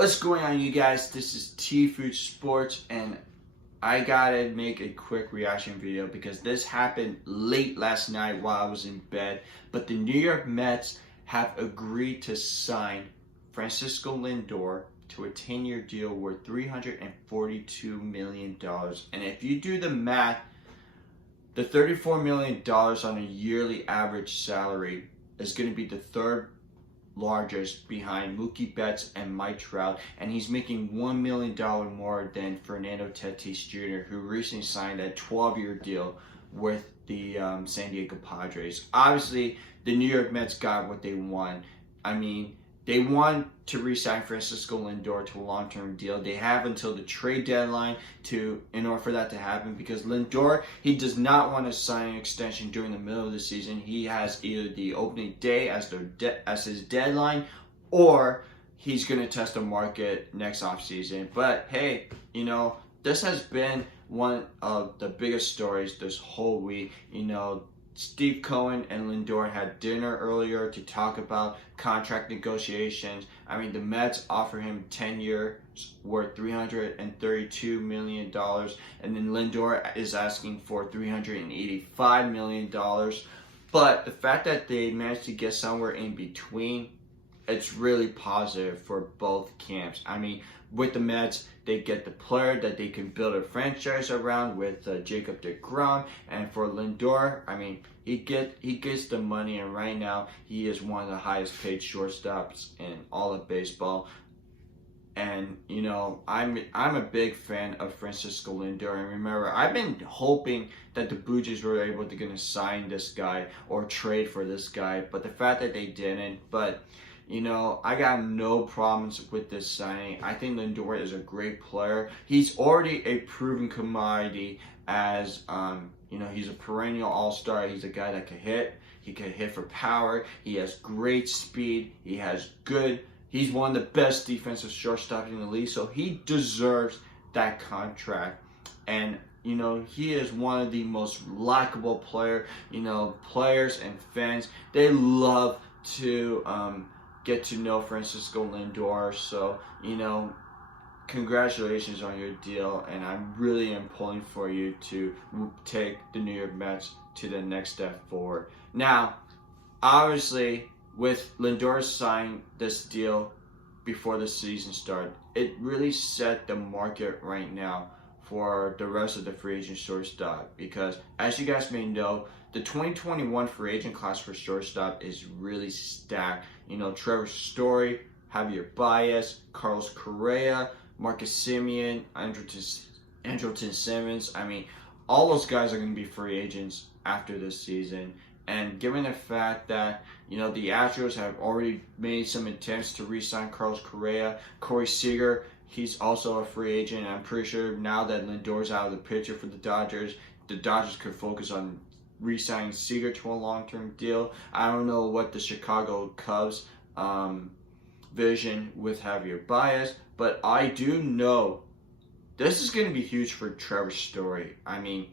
What's going on, you guys? This is T-Fuj Sports, and I gotta make a quick reaction video because this happened late last night while I was in bed. But the New York Mets have agreed to sign Francisco Lindor to a 10-year deal worth $342 million. And if you do the math, the $34 million on a yearly average salary is going to be the third largest behind Mookie Betts and Mike Trout, and he's making $1 million more than Fernando Tatis Jr., who recently signed a 12-year deal with the San Diego Padres. Obviously, the New York Mets got what they want. I mean, they want to re-sign Francisco Lindor to a long-term deal. They have until the trade deadline in order for that to happen, because Lindor, he does not want to sign an extension during the middle of the season. He has either the opening day as his deadline, or he's going to test the market next offseason. But hey, this has been one of the biggest stories this whole week. Steve Cohen and Lindor had dinner earlier to talk about contract negotiations. I mean, the Mets offer him 10 years worth $332 million, and then Lindor is asking for $385 million. But the fact that they managed to get somewhere in between, it's really positive for both camps. I mean, with the Mets, they get the player that they can build a franchise around with Jacob deGrom, and for Lindor, I mean, he gets the money, and right now he is one of the highest paid shortstops in all of baseball. And I'm a big fan of Francisco Lindor, and remember, I've been hoping that the Blue Jays were able to sign this guy or trade for this guy, but the fact that they didn't, but I got no problems with this signing. I think Lindor is a great player. He's already a proven commodity as, he's a perennial all-star. He's a guy that can hit. He can hit for power. He has great speed. He's one of the best defensive shortstops in the league, so he deserves that contract. And, he is one of the most likable players and fans, they love to, get to know Francisco Lindor. So, congratulations on your deal, and I really am pulling for you to take the New York Mets to the next step forward. Now, obviously, with Lindor signing this deal before the season started, it really set the market right now for the rest of the free agent shortstop, because as you guys may know, the 2021 free agent class for shortstop is really stacked. Trevor Story, Javier Baez, Carlos Correa, Marcus Semien, Andrelton Simmons. I mean, all those guys are going to be free agents after this season. And given the fact that, the Astros have already made some attempts to re-sign Carlos Correa, Corey Seager, he's also a free agent. I'm pretty sure now that Lindor's out of the picture for the Dodgers could focus on re-signing Seager to a long-term deal. I don't know what the Chicago Cubs vision with Javier Baez, but I do know this is going to be huge for Trevor Story. I mean,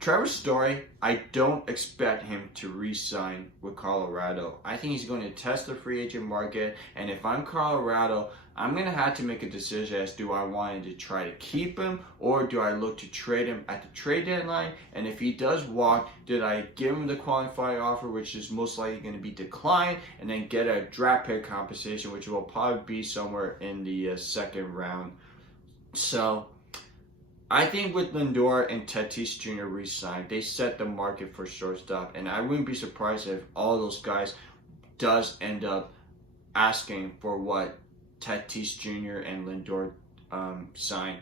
Trevor Story, I don't expect him to re-sign with Colorado. I think he's going to test the free agent market, and if I'm Colorado, I'm going to have to make a decision as do I want to try to keep him, or do I look to trade him at the trade deadline? And if he does walk, did I give him the qualifying offer, which is most likely going to be declined, and then get a draft pick compensation, which will probably be somewhere in the second round. So I think with Lindor and Tatis Jr. re-signed, they set the market for shortstop, and I wouldn't be surprised if all those guys does end up asking for what Tatis Jr. and Lindor signed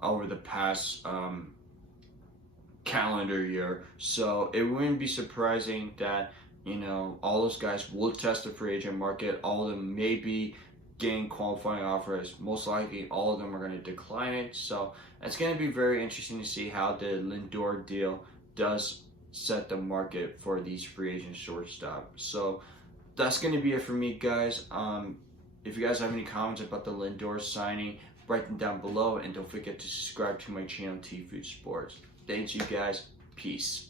over the past calendar year. So it wouldn't be surprising that, all those guys will test the free agent market. All of them may be getting qualifying offers. Most likely all of them are going to decline it. So it's going to be very interesting to see how the Lindor deal does set the market for these free agent shortstop. So that's going to be it for me, guys. If you guys have any comments about the Lindor signing, write them down below, and don't forget to subscribe to my channel, T-Fuj Sports. Thanks, you guys. Peace.